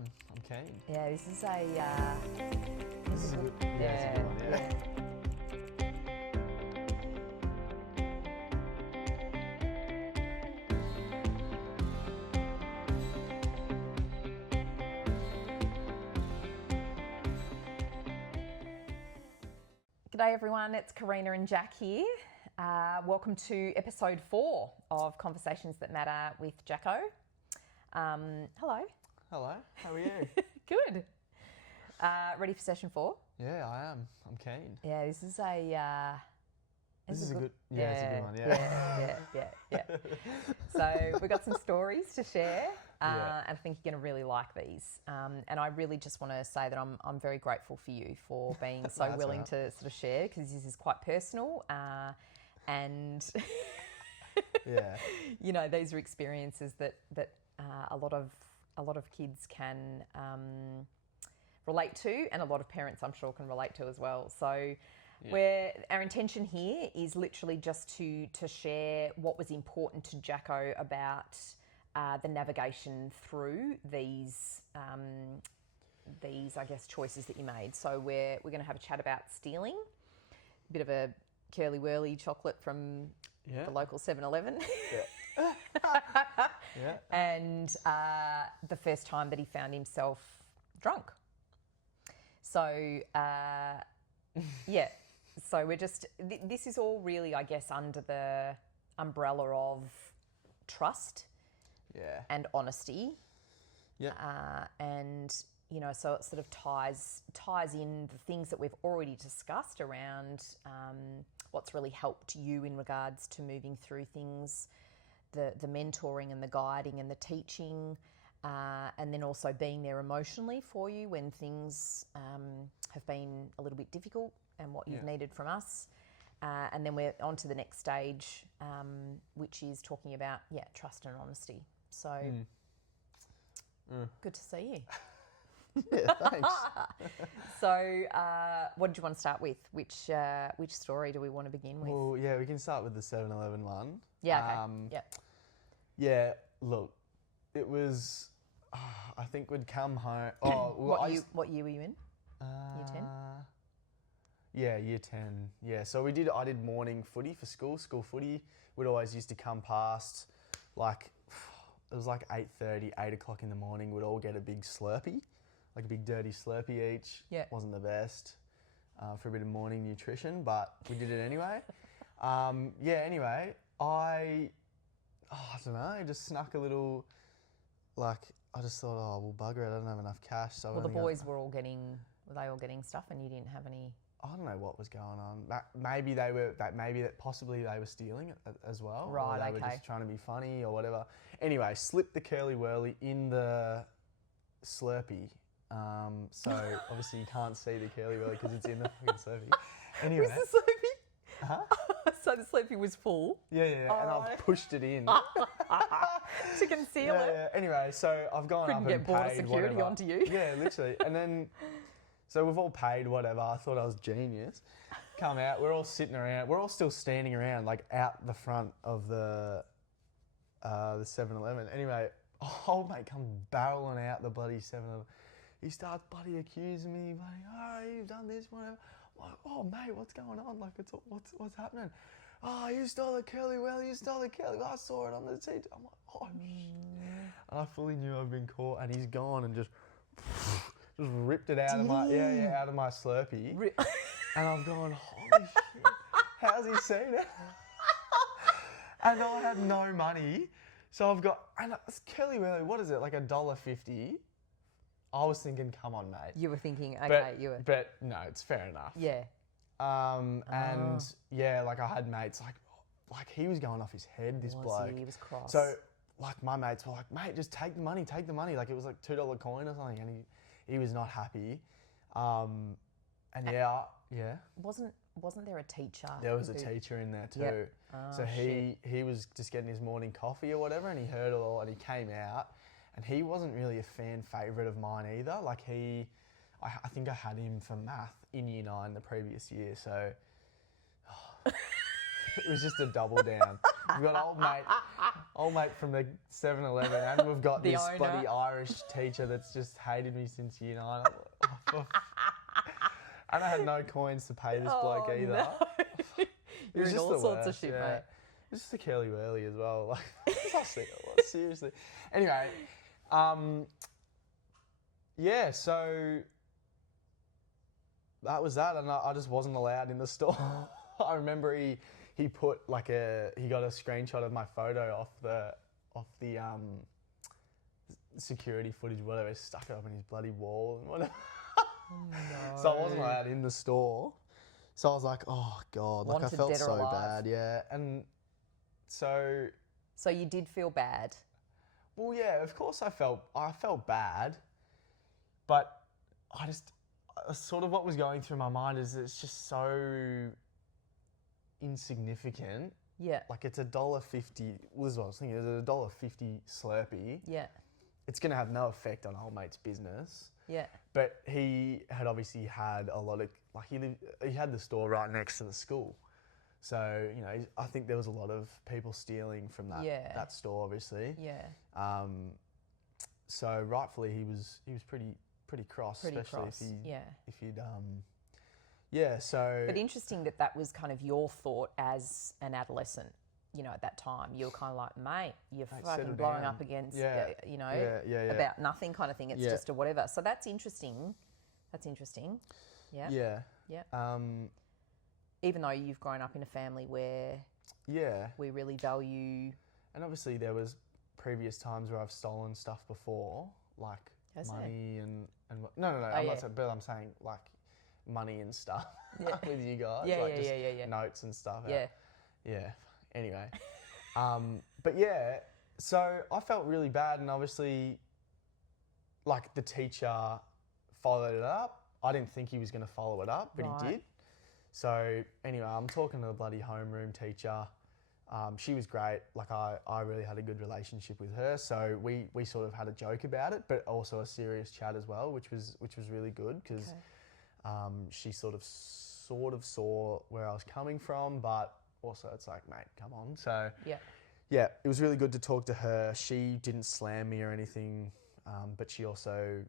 am. I'm keen. Yeah, this is a It's a good one, yeah. G'day everyone, it's Karina and Jack here. Welcome to episode 4 of Conversations That Matter with Jacko. Hello. Hello, how are you? Good. Ready for session 4? Yeah, I am. I'm keen. Yeah, this is a... This is a good one, Yeah. So we've got some stories to share, and I think you're going to really like these. And I really just want to say that I'm very grateful for you for being so willing to sort of share, because this is quite personal, and you know, these are experiences that a lot of kids can relate to, and a lot of parents I'm sure can relate to as well. So. Where our intention here is literally just to share what was important to Jacko about the navigation through these I guess choices that you made. So we're going to have a chat about stealing, a bit of a curly whirly chocolate from the local 7-Eleven, and the first time that he found himself drunk. So So we're just, this is all really, I guess, under the umbrella of trust and honesty. And, you know, so it sort of ties in the things that we've already discussed around what's really helped you in regards to moving through things, the mentoring and the guiding and the teaching, and then also being there emotionally for you when things have been a little bit difficult, and what you've needed from us. And then we're on to the next stage, which is talking about, trust and honesty. So, good to see you. Yeah, thanks. So, what did you want to start with? Which story do we want to begin with? Well, yeah, we can start with the 7-Eleven one. Yeah, okay. Yeah, look, it was, I think we'd come home. Oh, well, what year were you in? Year 10? Yeah, year 10. Yeah, so I did morning footy for school footy. We'd always used to come past, like, it was like 8:30, 8 o'clock in the morning. We'd all get a big Slurpee, like a big dirty Slurpee each. Yeah. Wasn't the best for a bit of morning nutrition, but we did it anyway. Anyway, I don't know, just snuck a little, like, I just thought, well, bugger it, I don't have enough cash. So well, the boys were all getting stuff and you didn't have any... I don't know what was going on. Possibly they were stealing it as well. Right, or they were just trying to be funny or whatever. Anyway, slipped the curly whirly in the Slurpee. So obviously you can't see the curly whirly because it's in the fucking Slurpee. Anyway. Was the Slurpee? Huh? So the Slurpee was full? Yeah. And I've pushed it in. To conceal it? Yeah. Anyway, so I've gone up and paid. Couldn't get border security onto you. Yeah, literally. And then... So we've all paid whatever. I thought I was genius. Come out. We're all sitting around. We're all still standing around, like out the front of the 7-Eleven. Anyway, old mate comes barreling out the bloody 7-Eleven. He starts bloody accusing me, bloody, oh, you've done this, whatever. I'm like, oh mate, what's going on? Like, what's happening? Oh, you stole the curly whirly. You stole the curly. I saw it on the TV. I'm like, oh shit. And I fully knew I'd been caught. And he's gone and just ripped it out of my Slurpee. And I've gone, holy shit, how's he seen it? And I had no money. So I've got, and it's curly whirly, what is it, like $1.50? I was thinking, come on, mate. You were thinking, okay, But no, it's fair enough. Yeah. And yeah, like I had mates, like he was going off his head, this bloke. He was cross. So like my mates were like, mate, just take the money. Like it was like $2 coin or something. And he was not happy. And Wasn't there a teacher? There was a teacher in there too. Yep. Oh, so he was just getting his morning coffee or whatever, and he heard it all, and he came out, and he wasn't really a fan favourite of mine either. Like I think I had him for math in year 9 the previous year, so it was just a double down. We've got old mate from the 7-Eleven, and we've got The this owner. bloody Irish teacher that's just hated me since year 9. And I had no coins to pay this bloke either. No. It You're was in just all the sorts of worst, shit, yeah. mate. It was just a curly whirly as well. Seriously. Anyway, yeah, so that was that, and I just wasn't allowed in the store. I remember he put he got a screenshot of my photo off the security footage, whatever, stuck it up in his bloody wall and whatever. No. So I wasn't allowed in the store. So I was like, oh God, like Wanted I felt dead or so alive. bad, yeah. And so, So you did feel bad. well, yeah, of course I felt bad, but sort of what was going through my mind is it's just so insignificant. Yeah. Like it's $1.50. Well, this is what I was thinking. It's $1.50 Slurpee. Yeah. It's going to have no effect on old mate's business. Yeah. But he had obviously had a lot of, like he had the store right next to the school. So, you know, I think there was a lot of people stealing from that store, obviously. Yeah. So rightfully he was pretty cross, especially cross, if he'd yeah, so But interesting that was kind of your thought as an adolescent. You know, at that time, you were kind of like, mate, you're fucking settle blowing down. up against, Yeah. you know, Yeah. about nothing kind of thing. It's Yeah. just a whatever. So that's interesting. Yeah. Yeah. Even though you've grown up in a family where Yeah. we really value. And obviously there was previous times where I've stolen stuff before, like Has there? money and no, I'm yeah. not saying, but I'm saying like money and stuff Yeah. with you guys, Yeah, like yeah, just yeah. notes and stuff. Yeah. Yeah. Anyway, but yeah, so I felt really bad, and obviously, like the teacher followed it up. I didn't think he was going to follow it up, but Right. he did. So anyway, I'm talking to the bloody homeroom teacher. She was great. Like I really had a good relationship with her. So we sort of had a joke about it, but also a serious chat as well, which was really good because she sort of saw where I was coming from, but also it's like, mate, come on. So yeah, it was really good to talk to her. She didn't slam me or anything, but she also,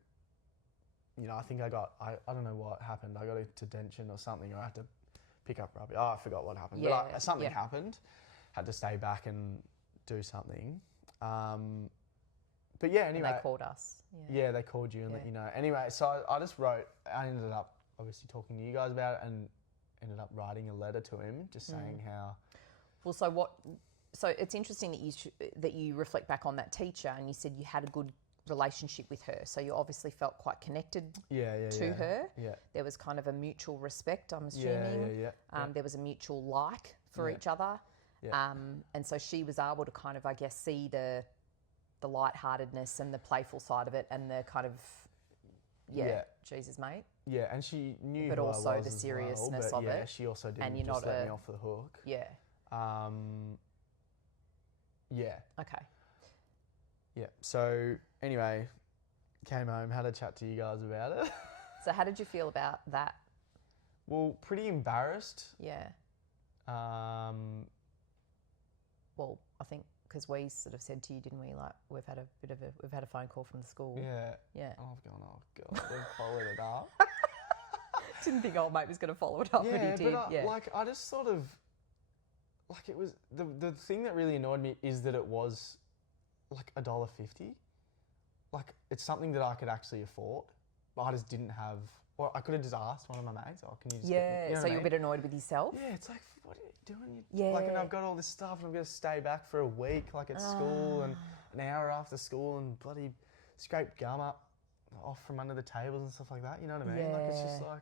you know, I think I don't know what happened. I got a detention or something, or I had to pick up rubbish. Oh, I forgot what happened. Yeah, But something happened. Had to stay back and do something. But yeah, anyway. And they called us. Yeah, they called you and let you know. Anyway, so I just wrote, I ended up obviously talking to you guys about it and ended up writing a letter to him just saying how... Well, so it's interesting that you reflect back on that teacher and you said you had a good relationship with her. So you obviously felt quite connected to her. Yeah. There was kind of a mutual respect, I'm assuming. Yeah. There was a mutual like for each other. Yeah. And so she was able to kind of, I guess, see the lightheartedness and the playful side of it and the kind of, Jesus, mate. Yeah, and she knew But who also I was the as seriousness well, but of it. she also And didn't you're just not let me off the hook. Yeah. Yeah. Okay. Yeah. So anyway, came home, had a chat to you guys about it. So how did you feel about that? Well, pretty embarrassed. Yeah. Well, I think because we sort of said to you, didn't we? Like we've had a phone call from the school. Yeah. Yeah. And I've gone, oh God, they've followed it up. Didn't think old mate was going to follow it up, but he did. But I just sort of, like it was, the thing that really annoyed me is that it was like $1.50. Like it's something that I could actually afford, but I just didn't have, or I could have just asked one of my mates, oh, can you just get me? You know so you're a what I mean? bit annoyed with yourself? Yeah, it's like, what are you doing? Yeah. Like, and I've got all this stuff and I'm going to stay back for a week, like at school and an hour after school and bloody scrape gum up off from under the tables and stuff like that. You know what I mean? Like, it's just like,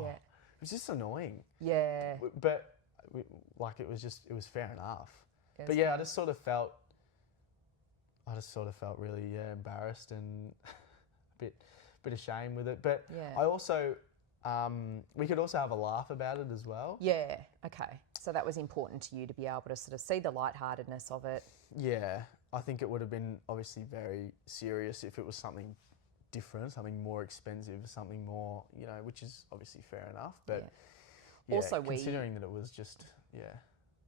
it was just annoying. Yeah. But like, it was fair enough. But yeah, I just sort of felt really embarrassed and a bit ashamed with it. But I also, we could also have a laugh about it as well. Yeah, okay. So that was important to you to be able to sort of see the lightheartedness of it. Yeah, I think it would have been obviously very serious if it was something different, something more expensive, something more, you know, which is obviously fair enough. But also, considering that it was just,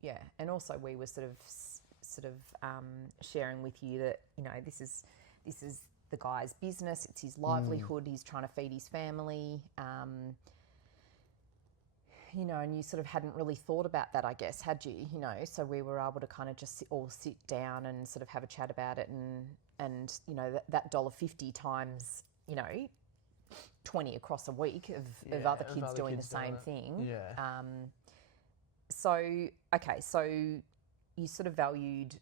Yeah, and also we were sort of sharing with you that, you know, this is the guy's business, it's his livelihood, he's trying to feed his family, you know, and you sort of hadn't really thought about that, I guess, had you? You know, so we were able to kind of just all sit down and sort of have a chat about it, and you know, that $1.50 times, you know, 20 across a week of other kids doing the same thing. Yeah. So you sort of valued,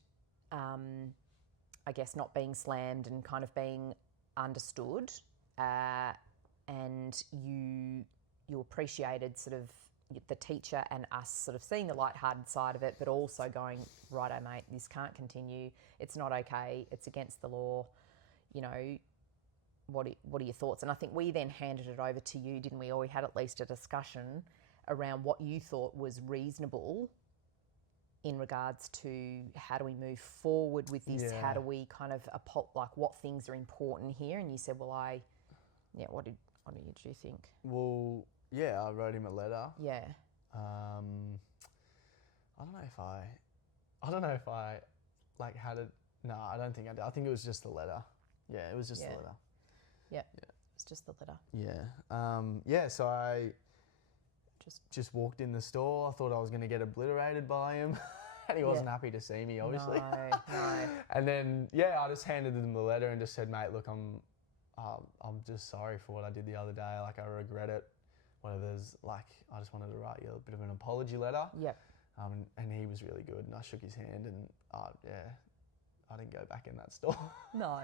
I guess, not being slammed and kind of being understood, and you appreciated sort of the teacher and us sort of seeing the lighthearted side of it, but also going, righto, mate, this can't continue. It's not okay. It's against the law. You know, what are your thoughts? And I think we then handed it over to you, didn't we? Or we had at least a discussion around what you thought was reasonable in regards to how do we move forward with this? Yeah. How do we kind of, like, what things are important here? And you said, well, what did you think? Well, yeah, I wrote him a letter. Yeah. I don't know if I like had it. No, I don't think I did. I think it was just the letter. Yeah, it was just the letter. Yeah. It's just the letter. Yeah. So I just walked in the store. I thought I was going to get obliterated by him. And he wasn't happy to see me, obviously. No. And then, I just handed him the letter and just said, mate, look, I'm just sorry for what I did the other day. Like, I regret it. Whatever's, like, I just wanted to write you a bit of an apology letter. Yep. And he was really good, and I shook his hand, and I didn't go back in that store. No.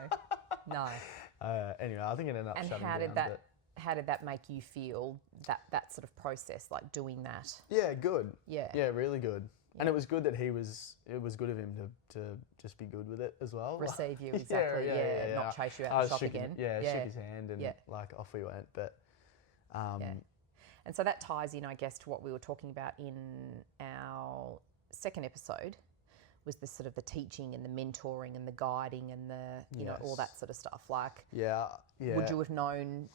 Anyway, I think it ended up and shutting how down. did how did that make you feel, that sort of process, like doing that? Yeah, good. Yeah. Yeah, really good. Yeah. And it was good that it was good of him to just be good with it as well. Receive you, exactly. Yeah. Not chase you out the shop again. Shook his hand and like off we went. But And so that ties in, I guess, to what we were talking about in our second episode, was the sort of the teaching and the mentoring and the guiding and the, you know, all that sort of stuff. Like, would you have known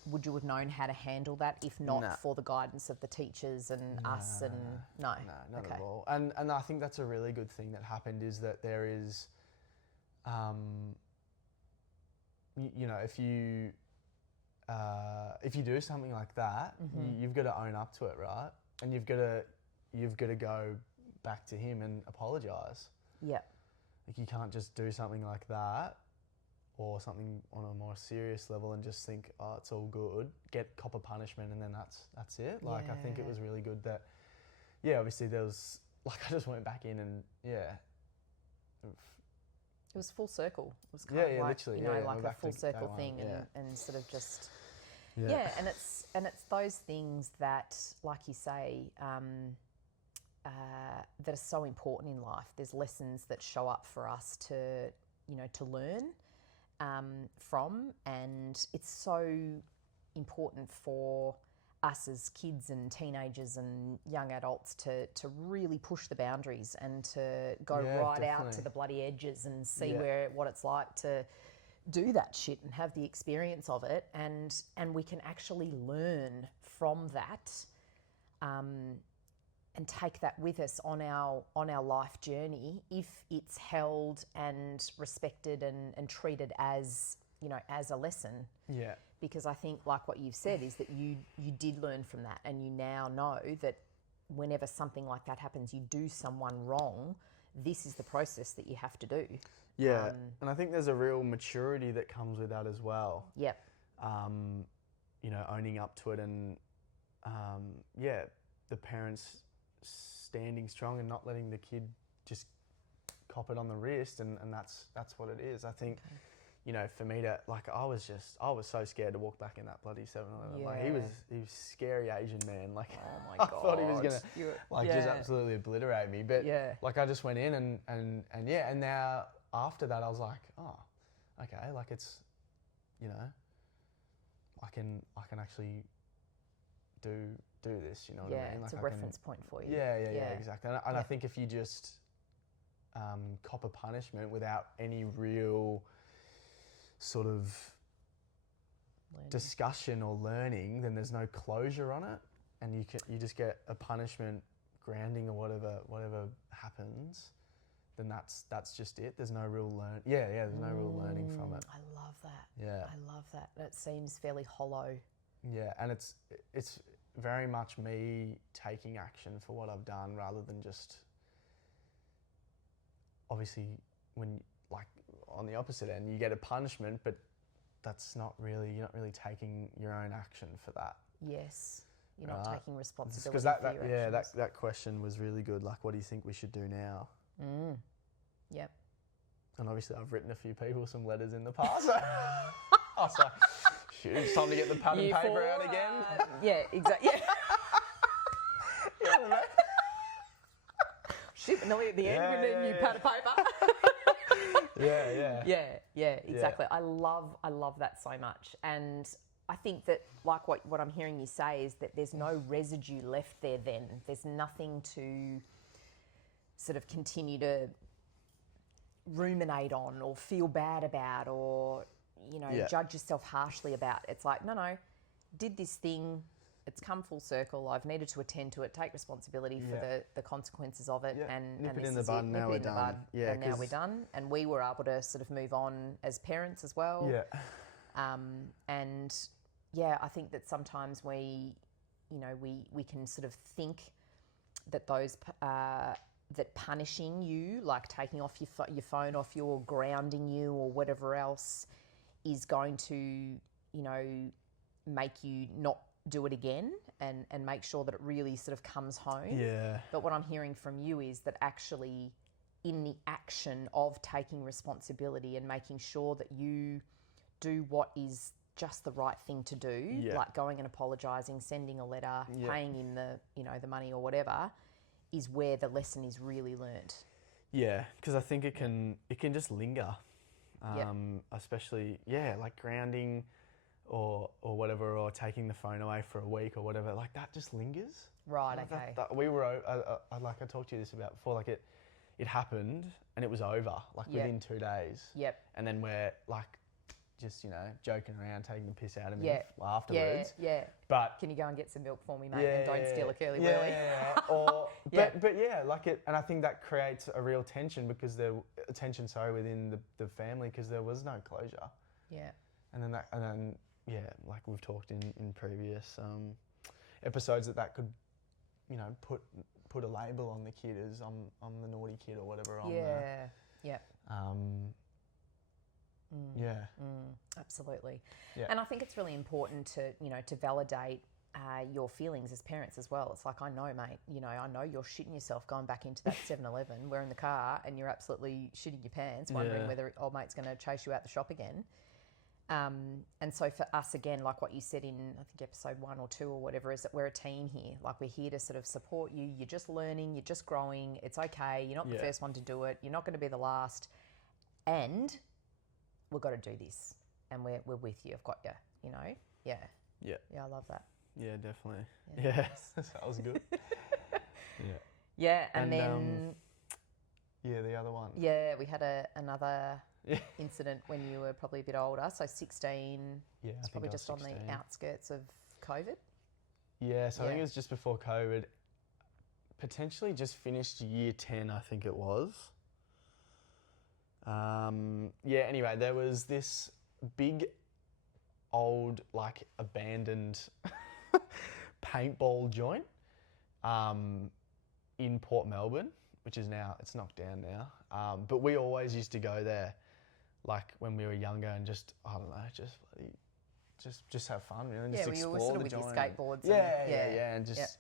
how to handle that if not for the guidance of the teachers and us? And not at all. And I think that's a really good thing that happened, is that there is, you know, if you do something like that, you've got to own up to it, right? And you've got to go back to him and apologise. Yeah. Like, you can't just do something like that, or something on a more serious level, and just think, oh, it's all good, cop a punishment, and then that's it. Like, I think it was really good that, obviously there was, like, I just went back in and it was full circle. It was kind of like, literally, you know, like a full circle thing, and sort of just, and it's those things that, like you say, that are so important in life. There's lessons that show up for us to, you know, to learn from, and it's so important for us as kids and teenagers and young adults to really push the boundaries and to go out to the bloody edges and see what it's like to do that shit and have the experience of it, and we can actually learn from that, and take that with us on our life journey if it's held and respected and treated as, you know, as a lesson. Yeah. Because I think, like what you've said, is that you did learn from that, and you now know that whenever something like that happens, you do someone wrong, this is the process that you have to do. Yeah, and I think there's a real maturity that comes with that as well. Yep. You know, owning up to it, and the parents standing strong and not letting the kid just cop it on the wrist, and that's what it is. I think, you know, for me to, like, I was so scared to walk back in that bloody 7-Eleven. Like, he was scary Asian man. Like, oh my God. I thought he was gonna just absolutely obliterate me. But like, I just went in and now after that I was like, oh, okay, like, it's, you know, I can actually do this, you know what I mean? Like, it's a reference point for you. Yeah, exactly. And I think if you just cop a punishment without any real sort of discussion or learning, then there's no closure on it, and you just get a punishment grounding or whatever happens, then that's just it. There's no real there's no real learning from it. I love that. Yeah. I love that. It seems fairly hollow. Yeah, and it's very much me taking action for what I've done rather than just, obviously, when, like, on the opposite end, you get a punishment, but you're not really taking your own action for that. Yes. You're not taking responsibility Because for your actions. that question was really good. Like, what do you think we should do now? Yep. And obviously, I've written a few people some letters in the past. So shoot, it's time to get the pad and paper out again. Yeah, exactly. Yeah. Shit, no, at the end we need a new pad of paper. Yeah, exactly. I love that so much. And I think that, like what I'm hearing you say, is that there's no residue left there then. There's nothing to sort of continue to ruminate on or feel bad about or, judge yourself harshly about. It's like, no, did this thing, it's come full circle, I've needed to attend to it, take responsibility for the consequences of it, and nip it this in the is bud, it. now Nip we're it in the done. bud, Yeah, and now we're done. And we were able to sort of move on as parents as well. Yeah. And yeah, I think that sometimes we can sort of think that that punishing you, like taking off your phone off you or grounding you or whatever else, is going to, make you not do it again and make sure that it really sort of comes home. Yeah. But what I'm hearing from you is that actually in the action of taking responsibility and making sure that you do what is just the right thing to do, like going and apologising, sending a letter, paying in the money or whatever, is where the lesson is really learnt. Yeah, because I think it can just linger, especially like grounding or whatever, or taking the phone away for a week or whatever. Like that just lingers. Right. Like okay. We were like I talked to you this about before. Like it happened and it was over like within 2 days. Yep. And then we're like just joking around, taking the piss out of me afterwards. Yeah. But can you go and get some milk for me, mate? And don't steal a curly whirly. Yeah. Like it, and I think that creates a real tension because within the family, because there was no closure. Yeah. And then like we've talked in previous episodes that could, put a label on the kid as I'm the naughty kid or whatever. Absolutely. Yeah. And I think it's really important to validate your feelings as parents as well. It's like, I know, mate, I know you're shitting yourself going back into that 7-Eleven. We're in the car and you're absolutely shitting your pants, wondering whether old mate's going to chase you out the shop again. And so for us, again, like what you said in, I think episode 1 or 2 or whatever, is that we're a team here. Like, we're here to sort of support you. You're just learning, you're just growing. It's okay. You're not the first one to do it. You're not going to be the last. And we've got to do this. And we're with you. I've got you, Yeah. Yeah. Yeah, I love that. Yeah, definitely. Yeah. That was good. Yeah, and then... the other one. Yeah, we had another... incident when you were probably a bit older, so 16. Yeah, it's probably just 16. On the outskirts of COVID. Yeah, so I think it was just before COVID. Potentially just finished year 10, I think it was. Anyway, there was this big old, like, abandoned paintball joint in Port Melbourne, which is now, it's knocked down now. But we always used to go there, like when we were younger, and just, I don't know, just have fun, and just explore we were sort of the with joint. your skateboards. And just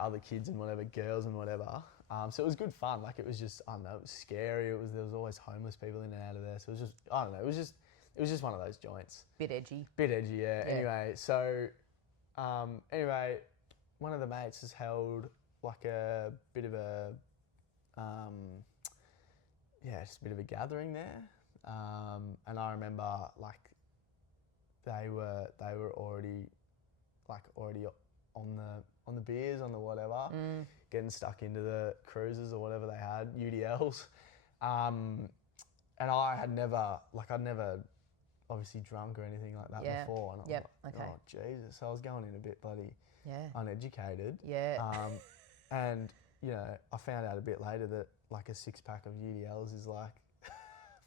other kids and whatever, girls and whatever. So it was good fun. Like, it was just, I don't know, it was scary. There was always homeless people in and out of there. So it was just, I don't know, it was just one of those joints. Bit edgy. Yeah. Anyway, so one of the mates has held like a bit of a just a bit of a gathering there, and I remember like they were already on the beers, on the whatever, getting stuck into the cruises or whatever they had, UDLs, and I'd never obviously drunk or anything like that before, and I was like, oh Jesus, so I was going in a bit bloody uneducated, And, you know, I found out a bit later that like a 6-pack of UDLs is like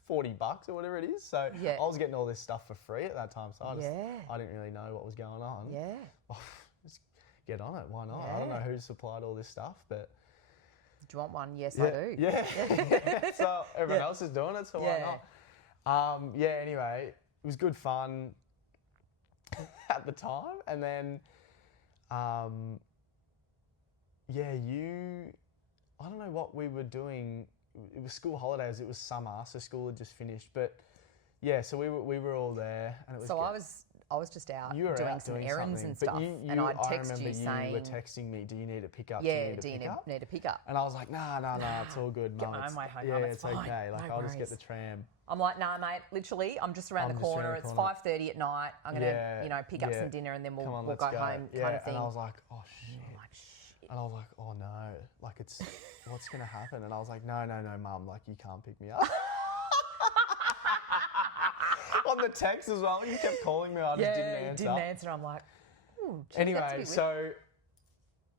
$40 or whatever it is. So Yeah. I was getting all this stuff for free at that time. So I Yeah. didn't really know what was going on. Yeah. Just get on it. Why not? I don't know who supplied all this stuff, but Do you want one? Yes, I do. yeah. So everyone else is doing it, so why not? Anyway, it was good fun at the time. And then, I don't know what we were doing. It was school holidays. It was summer, so school had just finished. But yeah, so we were all there, and it was. So good. I was just out You were doing out some doing errands something, and but stuff, you, and I'd text I you remember saying, you were texting me, "Do you need to pick up? "Yeah, do you need to pick up?" And I was like, "Nah, it's all good, Get Mum. my own It's, way home, yeah, Mum, it's it's fine. okay. Like No I'll just get worries." the tram." I'm like, "Nah, mate. Literally, I'm just around the I'm just around corner. the It's corner. 5:30 at night. I'm gonna, pick up some dinner, and then Come on, we'll let's go home." Yeah, Kind of thing. and I was like, "Oh shit." I'm like, shit. And I was like, "Oh no, like it's what's gonna happen?" And I was like, "No, Mum, like you can't pick me up." On the text as well, you kept calling me. I just didn't answer. I'm like, ooh, gee, that's a Anyway, bit so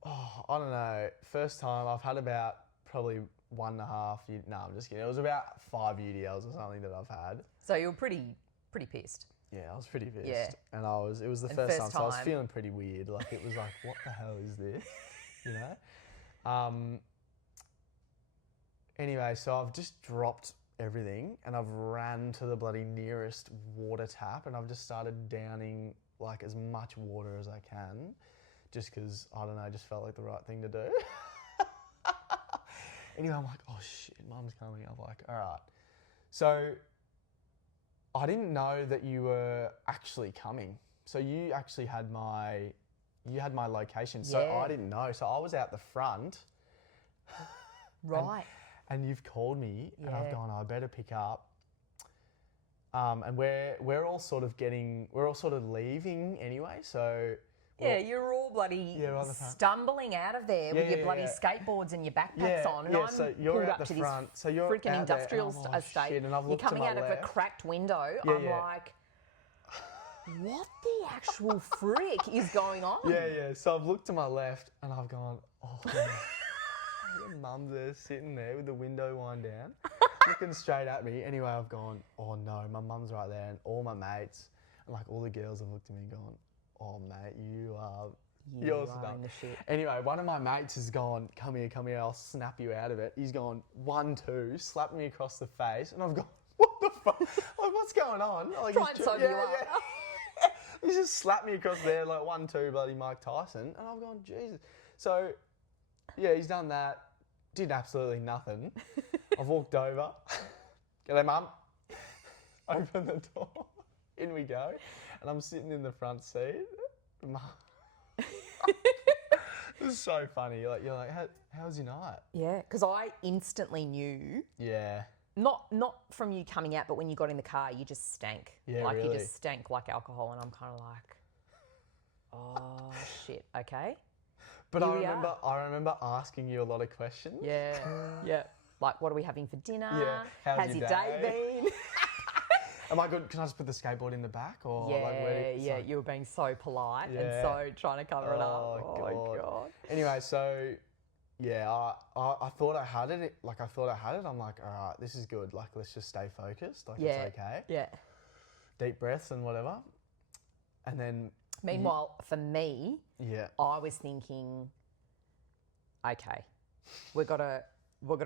I don't know. First time I've had about probably 1.5. No, I'm just kidding. It was about 5 UDLs or something that I've had. So you were pretty pissed. Yeah, I was pretty pissed. Yeah. And it was the first time, so I was feeling pretty weird. Like it was like, what the hell is this? You know? Anyway, so I've just dropped everything and I've ran to the bloody nearest water tap and I've just started downing like as much water as I can, just because, I don't know, just felt like the right thing to do. Anyway, I'm like, oh shit, Mum's coming. I'm like, all right. So I didn't know that you were actually coming. So you actually had my location. So Yeah. I didn't know. So I was out the front. Right. And you've called me and I've Yeah. gone, I better pick up. And we're all sort of leaving anyway. So Yeah, you're all bloody right at the front. stumbling out of there with your bloody skateboards and your backpacks on, and I'm so you're pulled out up the to this front. So you're freaking out there, industrial and I'm, estate. shit, and I've You're looked to coming my out of a left. cracked window. Yeah, I'm like, what the actual frick is going on? Yeah. So I've looked to my left and I've gone, oh, your mum's there sitting there with the window wind down, looking straight at me. Anyway, I've gone, oh no, my mum's right there, and all my mates and like all the girls have looked at me and gone, oh mate, you're stuck. in the shit. Anyway, one of my mates has gone, come here, I'll snap you out of it. He's gone 1-2, slapped me across the face, and I've gone, what the fuck? Like, what's going on? Like, Try and sober you up. He just slapped me across there like 1-2, bloody Mike Tyson, and I've gone, Jesus. So, yeah, he's done that. Did absolutely nothing. I've walked over. G'day, Mum. Open the door. In we go. And I'm sitting in the front seat. Mum. It was so funny. Like you're like, how was your night? Yeah, because I instantly knew. Yeah. Not from you coming out, but when you got in the car, you just stank. Yeah, like really. you just stank like alcohol, and I'm kind of like, oh shit, okay. But Here we are. I remember asking you a lot of questions. Yeah, yeah. Like, what are we having for dinner? Yeah. How's your day been? Am I good? Can I just put the skateboard in the back or like where? Yeah. You were being so polite and Yeah. so trying to cover it up. Oh, Oh god. Anyway, so yeah, I thought I had it. Like I thought I had it. I'm like, all right, this is good. Like let's just stay focused. Like Yeah. it's okay. Yeah. Deep breaths and whatever. And then Meanwhile, for me, yeah, I was thinking, okay, we've got a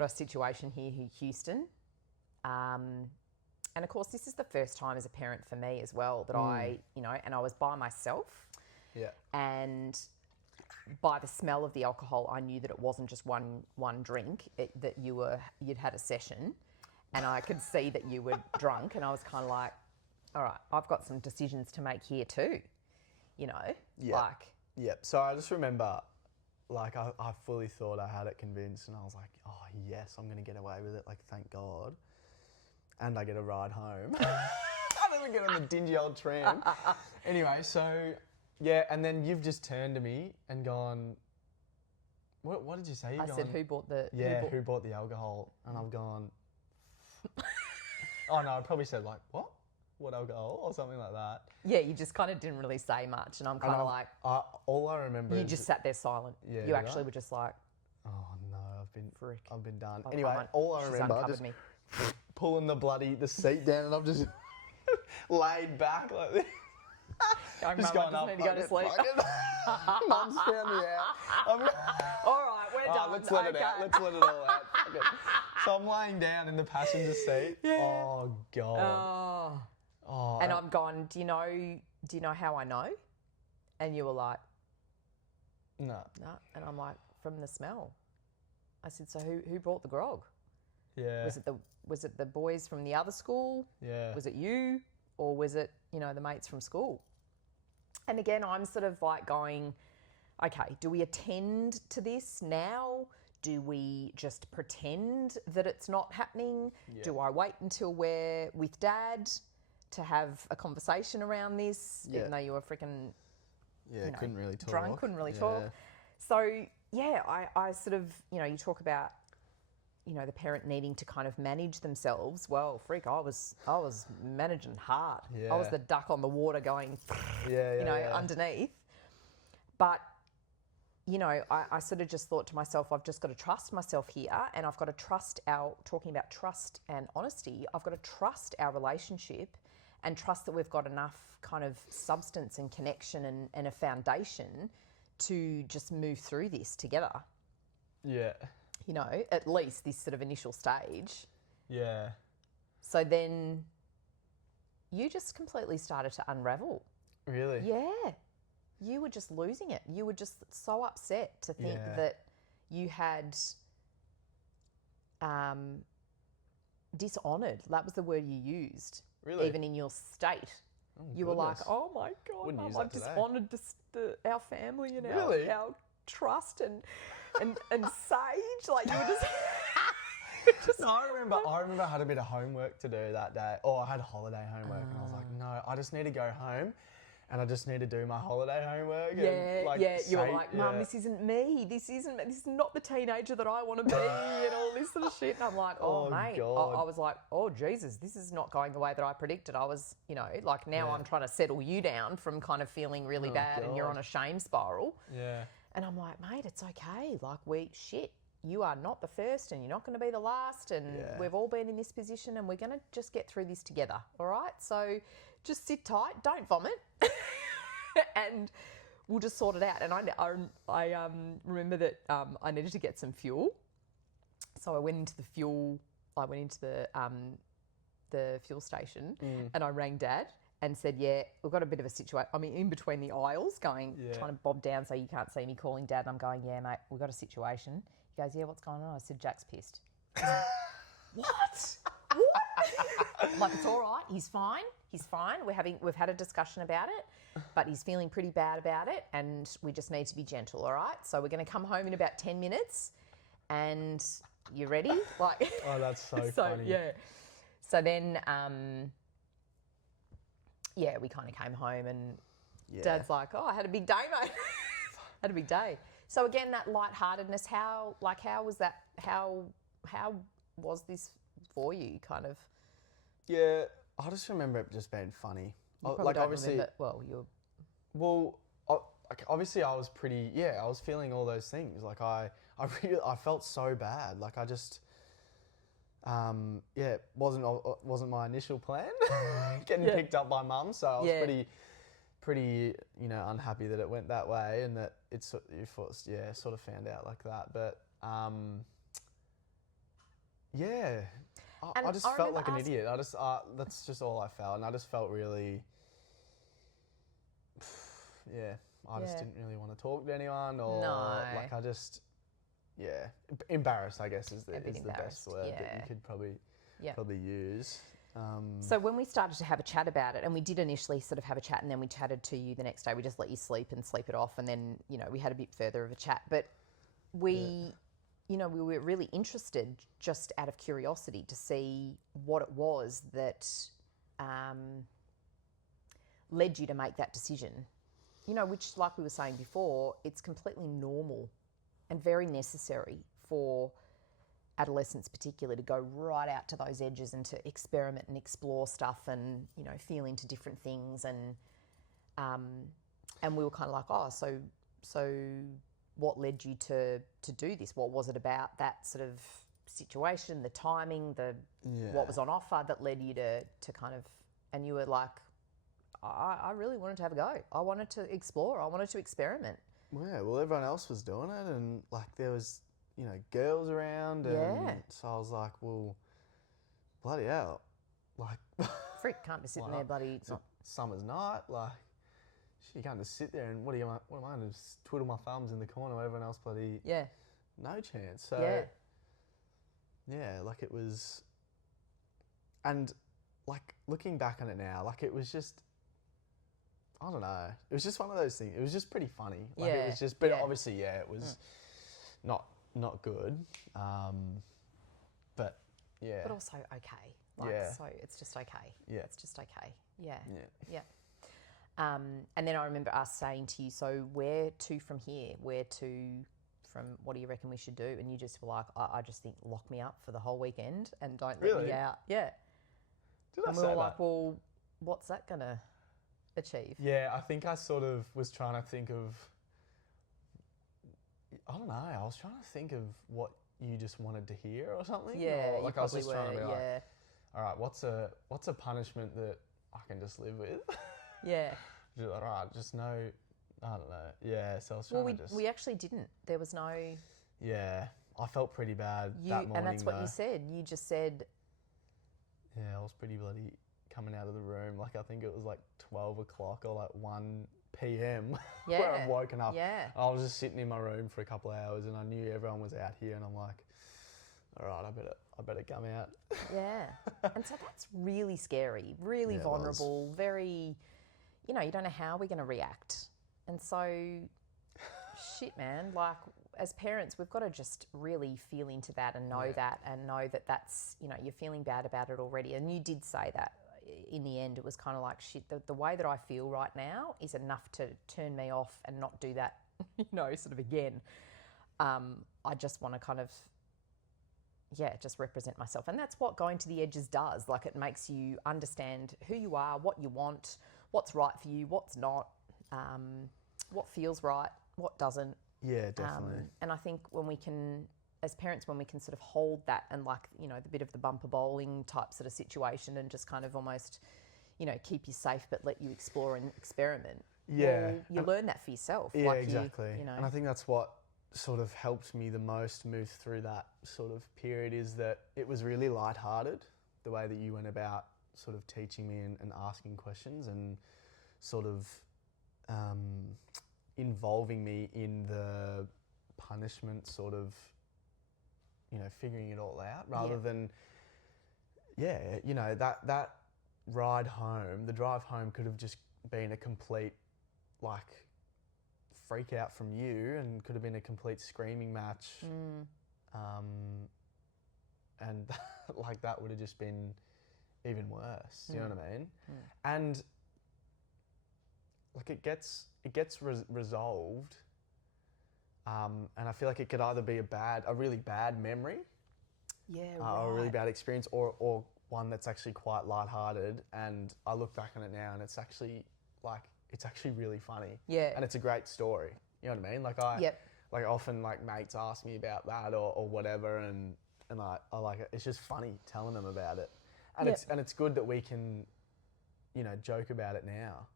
situation here, Houston. And of course, this is the first time as a parent for me as well that and I was by myself. yeah, And by the smell of the alcohol, I knew that it wasn't just one drink, that you'd had a session, and I could see that you were drunk, and I was kind of like, all right, I've got some decisions to make here too, like. yeah. So I just remember, like I fully thought I had it convinced, and I was like, oh yes, I'm gonna get away with it. Like thank God. And I get a ride home. I don't even get on the dingy old tram. Anyway, so yeah, and then you've just turned to me and gone, what did you say? I said, who bought the... who bought the alcohol? And I've gone, oh no, I probably said like, what? What alcohol? Or something like that. Yeah, you just kind of didn't really say much, and I'm kind of like... all I remember You is just sat there silent. Yeah, you did actually I? were just like, I've been done. Oh, Anyway, all I she's remember, uncovered just me. pulling the seat down, and I've just laid back like this. Going, Just Mum, going I up. just need to go to sleep. Mum's found me out. All right, we're done. Let's let it out. Let's let it all out. Okay. So I'm laying down in the passenger seat. Yeah. Oh God. Oh. And I'm gone, do you know how I know? And you were like, No. no. And I'm like, from the smell. I said, so who brought the grog? Yeah. Was it the boys from the other school? Yeah. Was it you? Or was it, the mates from school? And again, I'm sort of like going, okay, do we attend to this now? Do we just pretend that it's not happening? Yeah. Do I wait until we're with Dad to have a conversation around this, Yeah. even though you were freaking couldn't really talk. drunk, couldn't really talk? So, yeah, I sort of, you talk about, the parent needing to kind of manage themselves. Well, I was managing hard. Yeah. I was the duck on the water going, Yeah. underneath. But, I sort of just thought to myself, I've just got to trust myself here, and I've got to trust talking about trust and honesty, I've got to trust our relationship and trust that we've got enough kind of substance and connection and a foundation to just move through this together. Yeah. At least this sort of initial stage. Yeah. So then you just completely started to unravel. Really? Yeah. You were just losing it. You were just so upset to think that you had dishonoured. That was the word you used. Really? Even in your state. Oh, you were like, goodness. oh my God, Wouldn't use I've that today. dishonoured our family and Really? our trust and Sage. Like you were just... No, I remember I had a bit of homework to do that day. I had holiday homework, and I was like, no, I just need to go home, and I just need to do my holiday homework. You were like, Mum, this isn't me. This is not the teenager that I want to be, and all this sort of shit. And I'm like, Oh, mate. God. I was like, oh, Jesus, this is not going the way that I predicted. I was, like now Yeah. I'm trying to settle you down from kind of feeling really bad and you're God. on a shame spiral. Yeah. And I'm like, mate, it's okay. Like, you are not the first and you're not going to be the last. And we've all been in this position and we're going to just get through this together. All right. So just sit tight. Don't vomit. And we'll just sort it out. And I remember that I needed to get some fuel. So I went into the fuel station and I rang Dad and said, we've got a bit of a situation. I mean, in between the aisles trying to bob down so you can't see me calling Dad. And I'm going, yeah, mate, we've got a situation. He goes, yeah, what's going on? I said, Jack's pissed. What? I'm like, it's all right. He's fine. We've had a discussion about it, but he's feeling pretty bad about it and we just need to be gentle, all right? So we're going to come home in about 10 minutes and you ready? Like, Oh, that's so funny. Yeah. So then, we kind of came home and Dad's like, oh, I had a big day, mate. Had a big day. So again, that lightheartedness, how was that, how was this for you, kind of? Yeah, I just remember it just being funny. Like, obviously, obviously I was I was feeling all those things. Like I felt so bad. Like I just, it wasn't my initial plan getting picked up by Mum. So I was pretty, unhappy that it went that way and that sort of found out like that. But I just felt like an idiot. That's just all I felt, and I just felt really, I just didn't really want to talk to anyone, or like I just, embarrassed, I guess is the best word that you could probably use. So when we started to have a chat about it, and we did initially sort of have a chat, and then we chatted to you the next day, we just let you sleep it off, and then, we had a bit further of a chat. But we were really interested, just out of curiosity, to see what it was that led you to make that decision. Which, like we were saying before, it's completely normal and very necessary for adolescents particularly to go right out to those edges and to experiment and explore stuff and, feel into different things. And we were kind of like, so what led you to do this? What was it about that sort of situation, the timing, what was on offer that led you to kind of, and you were like, I really wanted to have a go. I wanted to explore. I wanted to experiment. Yeah, well, everyone else was doing it, and like there was, girls around, and so I was like, well, bloody hell, like, Freak, can't be sitting there, bloody. It's a summer's night, like, you can't just sit there and what am I going to just twiddle my thumbs in the corner while everyone else bloody, no chance. So, yeah, like it was, and like looking back on it now, like it was just, I don't know, it was just one of those things. It was just pretty funny. Like it was just, but obviously, it was not good. But yeah. But also okay. So it's just okay. Yeah. It's just okay. Yeah. Yeah. And then I remember us saying to you, so where to from here? Where to from what do you reckon we should do? And you just were like, I just think lock me up for the whole weekend and don't let me out. Yeah. Did I say we were that? like, well, what's that going to achieve? Yeah, I think I sort of was trying to think of, I don't know, I was trying to think of what you just wanted to hear or something. Yeah, or like you I was just were, trying to be like, all right, what's a punishment that I can just live with? Yeah. Just like, all right, just no, I don't know. Yeah, so I was trying to just... we actually didn't. There was no... Yeah, I felt pretty bad that morning. And that's what though. you said. You just said... Yeah, I was pretty bloody coming out of the room. Like, I think it was like 12 o'clock or like 1 p.m. where I've woken up. Yeah. I was just sitting in my room for a couple of hours and I knew everyone was out here and I'm like, all right, I better come out. Yeah. And so that's really scary, really vulnerable, very, you don't know how we're going to react. And so, shit, man, like as parents, we've got to just really feel into that and know that and know that that's, you're feeling bad about it already. And you did say that in the end, it was kind of like, shit, the way that I feel right now is enough to turn me off and not do that, sort of again. I just want to kind of, just represent myself. And that's what going to the edges does. Like it makes you understand who you are, what you want, what's right for you, what's not, what feels right, what doesn't. Yeah, definitely. And I think when we can, as parents, when we can sort of hold that and like, the bit of the bumper bowling type sort of situation and just kind of almost, keep you safe but let you explore and experiment. Yeah. Well, you learn that for yourself. Yeah, like exactly. And I think that's what sort of helped me the most move through that sort of period is that it was really lighthearted, the way that you went about sort of teaching me and asking questions and sort of involving me in the punishment sort of, figuring it all out rather than, that ride home, the drive home could have just been a complete, like, freak out from you and could have been a complete screaming match. And like that would have just been even worse. You know what I mean? And like it gets resolved. And I feel like it could either be a really bad memory, or a really bad experience, or one that's actually quite lighthearted. And I look back on it now, and it's actually really funny. Yeah. And it's a great story. You know what I mean? Like often like mates ask me about that or whatever, and I like it. It's just funny telling them about it, and it's good that we can, joke about it now.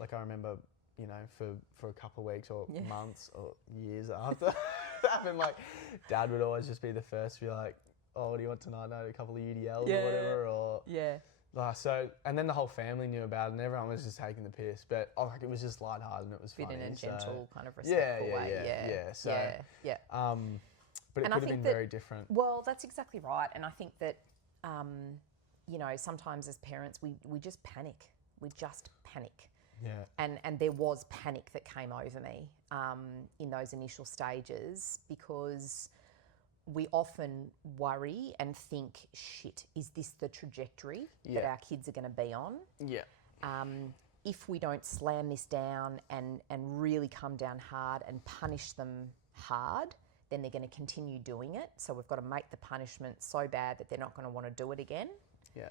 Like I remember, for a couple of weeks or months or years after it happened, like Dad would always just be the first to be like, "Oh, what do you want tonight? No, a couple of UDLs or whatever." Or so, and then the whole family knew about it, and everyone was just taking the piss. But like it was just lighthearted and it was funny. In a gentle kind of respectful way. So, but it could have been very different. Well, that's exactly right. And I think that, sometimes as parents, we just panic. We just panic. Yeah. And there was panic that came over me in those initial stages because we often worry and think, shit, is this the trajectory that our kids are going to be on? Yeah. If we don't slam this down and really come down hard and punish them hard, then they're going to continue doing it. So we've got to make the punishment so bad that they're not going to want to do it again. Yeah.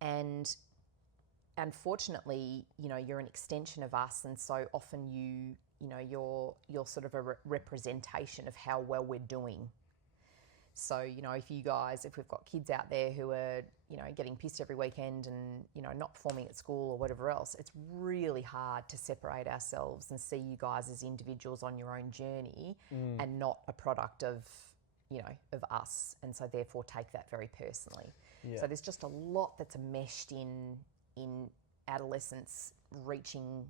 And unfortunately, you're an extension of us, and so often you're sort of a representation of how well we're doing. So, if we've got kids out there who are, getting pissed every weekend and, not performing at school or whatever else, it's really hard to separate ourselves and see you guys as individuals on your own journey and not a product of, of us. And so therefore take that very personally. Yeah. So there's just a lot that's enmeshed in adolescence, reaching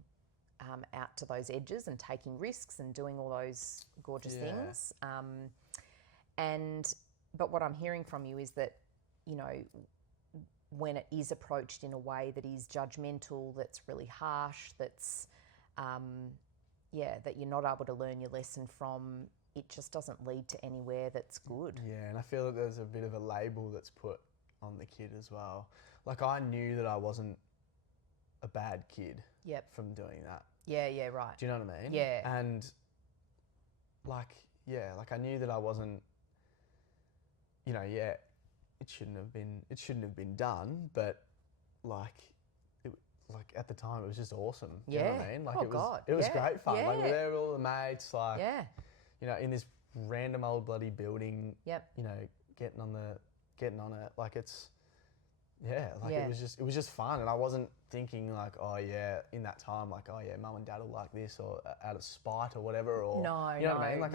out to those edges and taking risks and doing all those gorgeous things. But what I'm hearing from you is that, when it is approached in a way that is judgmental, that's really harsh, that's, that you're not able to learn your lesson from, it just doesn't lead to anywhere that's good. Yeah, and I feel that there's a bit of a label that's put on the kid as well. Like, I knew that I wasn't a bad kid from doing that. Yeah, right. Do you know what I mean? Yeah. And, like I knew that I wasn't, it shouldn't have been done, but at the time it was just awesome. Do you know what I mean? Like, it was great fun. Like, we're there with all the mates, in this random old bloody building, getting on it. Like, it's, it was just fun. And I wasn't thinking like, in that time, like, mum and dad will like this, or out of spite or whatever, or, you know what I mean? Like,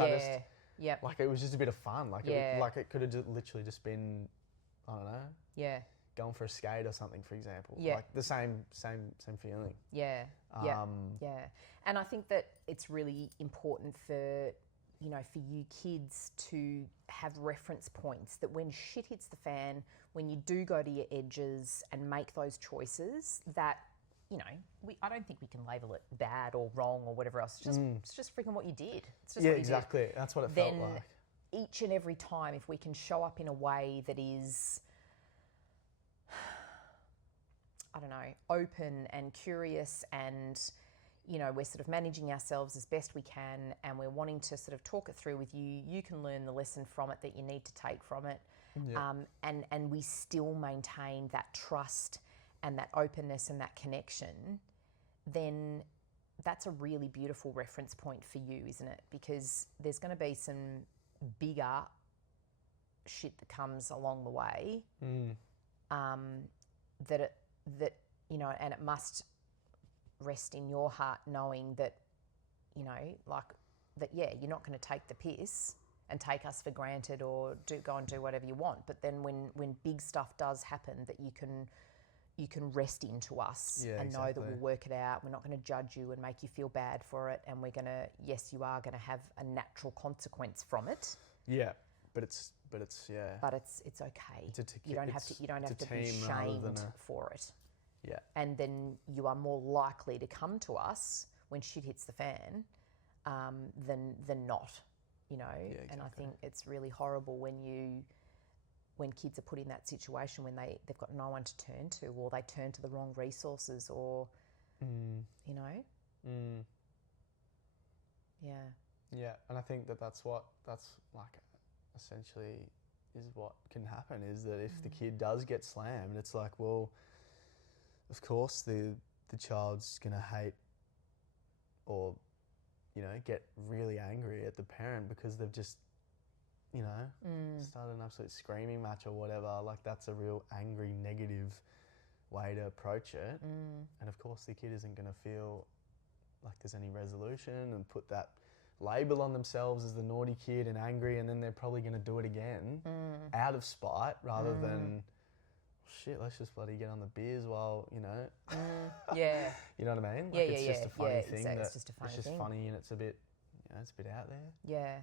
like, it was just a bit of fun. Like, it could have literally just been, I don't know. Yeah. Going for a skate or something, for example. Yeah. Like, the same feeling. Yeah. And I think that it's really important for you kids to have reference points, that when shit hits the fan, when you do go to your edges and make those choices, that, I don't think we can label it bad or wrong or whatever else. It's just freaking what you did. It's just what you exactly. Did. That's what it felt like. Each and every time, if we can show up in a way that is, I don't know, open and curious, and, we're sort of managing ourselves as best we can, and we're wanting to sort of talk it through with you, you can learn the lesson from it that you need to take from it. Yeah. And we still maintain that trust and that openness and that connection, then that's a really beautiful reference point for you, isn't it? Because there's going to be some bigger shit that comes along the way, that and it must rest in your heart knowing that, you're not going to take the piss and take us for granted or go and do whatever you want. But then when big stuff does happen, that you can rest into us and know that we'll work it out. We're not going to judge you and make you feel bad for it. And we're going to, you are going to have a natural consequence from it. Yeah, but it's But it's okay. You don't have to be shamed for it. Yeah. And then you are more likely to come to us when shit hits the fan, than not. You know. Yeah, exactly. And I think it's really horrible when kids are put in that situation when they've got no one to turn to, or they turn to the wrong resources, or you know. Mm. Yeah. Yeah, and I think that's like essentially is what can happen, is that if the kid does get slammed, it's like, well, of course the child's gonna hate or, you know, get really angry at the parent because they've just, you know, started an absolute screaming match or whatever. Like, that's a real angry, negative way to approach it. And of course the kid isn't gonna feel like there's any resolution and put that label on themselves as the naughty kid and angry, and then they're probably going to do it again out of spite rather than, shit, let's just bloody get on the beers while, you know. Yeah. You know what I mean? Like, it's just a funny thing. It's just a funny thing. It's just funny, and it's a bit, you know, it's a bit out there. Yeah.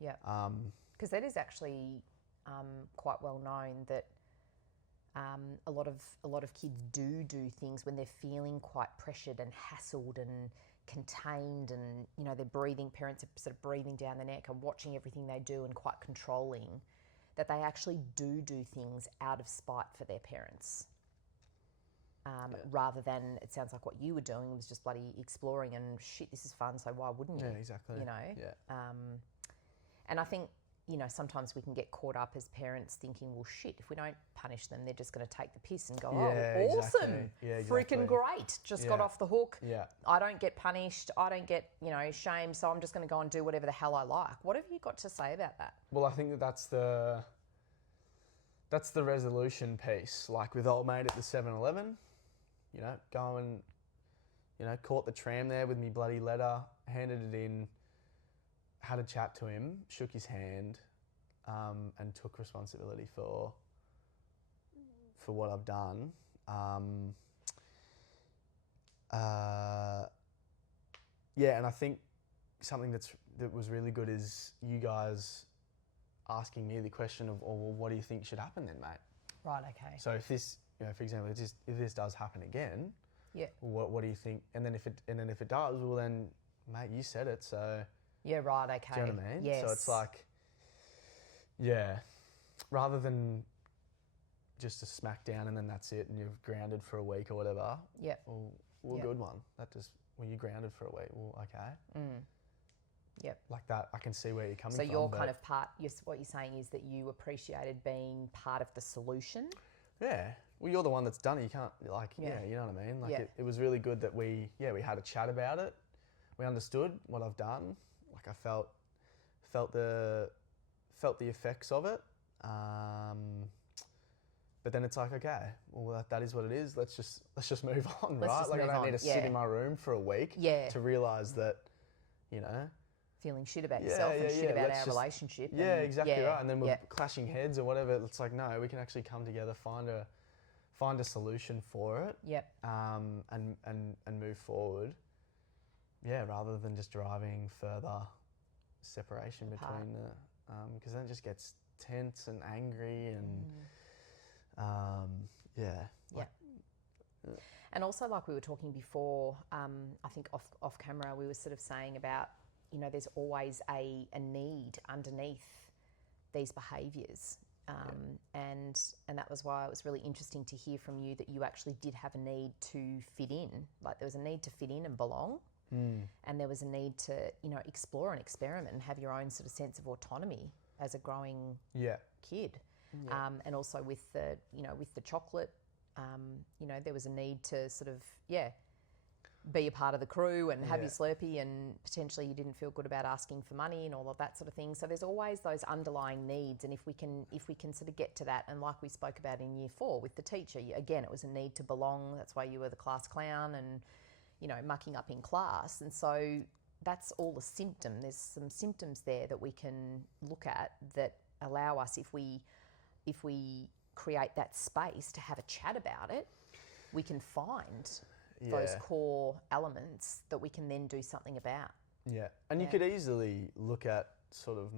Yeah. Because that is actually quite well known that a lot of kids do things when they're feeling quite pressured and hassled and contained, and, you know, parents are sort of breathing down the neck and watching everything they do and quite controlling, that they actually do things out of spite for their parents. Rather than, it sounds like what you were doing was just bloody exploring and, shit, this is fun, so why wouldn't you? Yeah, exactly. You know? Yeah. And I think, you know, sometimes we can get caught up as parents thinking, well, shit, if we don't punish them, they're just going to take the piss and go, Yeah, oh, awesome, exactly. Yeah, exactly. freaking great, just got Yeah. off the hook. Yeah. I don't get punished, I don't get, you know, shamed, so I'm just going to go and do whatever the hell I like. What have you got to say about that? Well, I think that's the resolution piece. Like with old mate at the 7-Eleven, you know, going, you know, caught the tram there with me bloody letter, handed it in, had a chat to him, shook his hand, and took responsibility for what I've done. Yeah, and I think something that was really good is you guys asking me the question of, oh, well, what do you think should happen then, mate? Right, okay. So if this, you know, for example, if this does happen again, Yeah. what do you think? And then if it does, well then, mate, you said it, so. Yeah, right, okay. Do you know what I mean? Yes. So it's like, yeah, rather than just a smack down and then that's it and you're grounded for a week or whatever. Yep. Well, good one. That just, when you're grounded for a week, well, okay. Yep. Like that, I can see where you're coming So from. you're kind of what you're saying is that you appreciated being part of the solution. Yeah. Well, you're the one that's done it. You can't, like, Yeah. yeah, you know what I mean? Like, Yeah. it was really good that we had a chat about it. We understood what I've done. Like, I felt the effects of it. But then it's like, okay, well, that is what it is. Let's just move on, Let's right? just Like, move I don't on, need to sit yeah. in my room for a week Yeah. to realise that, you know. Feeling shit about yourself and shit about our relationship. Yeah, exactly right. And then we're yeah. clashing heads or whatever. It's like, no, we can actually come together, find a solution for it. Yep. And move forward. Yeah, rather than just driving further separation Apart. between because then it just gets tense and angry and yeah. Yeah. And also, like we were talking before, I think off camera, we were sort of saying about, you know, there's always a need underneath these behaviours. And that was why it was really interesting to hear from you that you actually did have a need to fit in. Like there was a need to fit in and belong. And there was a need to, you know, explore and experiment and have your own sort of sense of autonomy as a growing kid. Yeah. And also with the, you know, with the chocolate, you know, there was a need to sort of, be a part of the crew and have your Slurpee, and potentially you didn't feel good about asking for money and all of that sort of thing. So there's always those underlying needs, and if we can sort of get to that, and like we spoke about in year 4 with the teacher, again, it was a need to belong. That's why you were the class clown and, you know, mucking up in class. And so that's all a symptom. There's some symptoms there that we can look at that allow us, if we create that space to have a chat about it, we can find those core elements that we can then do something about. Yeah, and you could easily look at sort of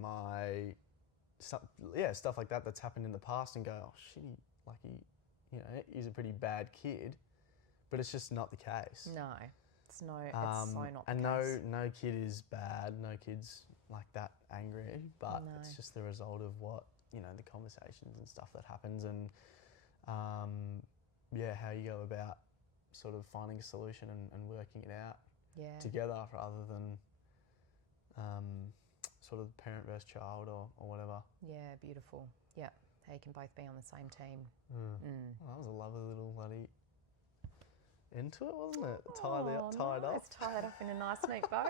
stuff like that that's happened in the past and go, oh shit, he's a pretty bad kid, but it's just not the case. No, it's so not the and case. no kid is bad, no kid's like that angry, but it's just the result of what, you know, the conversations and stuff that happens, and how you go about sort of finding a solution and working it out together, rather than sort of parent versus child or whatever. Yeah, beautiful. Yeah, how you can both be on the same team. Well, that was a lovely little bloody into it, wasn't it? Tied up. Let's tie that up in a nice neat bow.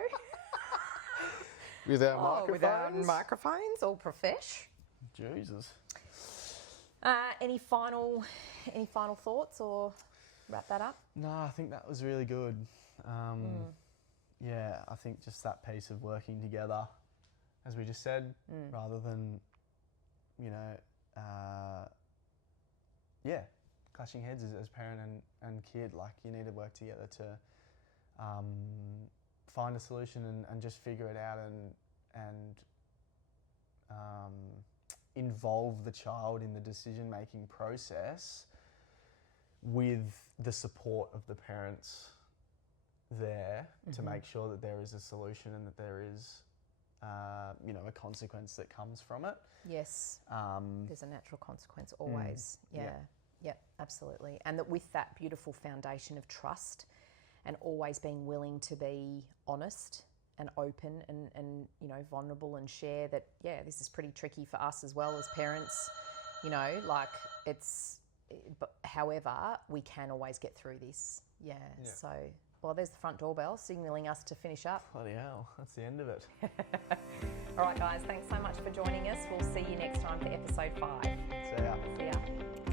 With our microphones. With our microphones, all profesh. Jesus. Any final thoughts, or wrap that up? No, I think that was really good. Yeah, I think just that piece of working together, as we just said, rather than, you know, clashing heads as parent and kid. Like, you need to work together to find a solution and just figure it out and involve the child in the decision-making process with the support of the parents there to make sure that there is a solution and that there is, a consequence that comes from it. Yes, there's a natural consequence always. Yeah, absolutely. And that with that beautiful foundation of trust and always being willing to be honest and open and you know, vulnerable, and share that, yeah, this is pretty tricky for us as well as parents, you know, like but however, we can always get through this. Yeah. So, well, there's the front doorbell signaling us to finish up. Bloody hell, that's the end of it. All right, guys, thanks so much for joining us. We'll see you next time for episode 5. See ya. See ya.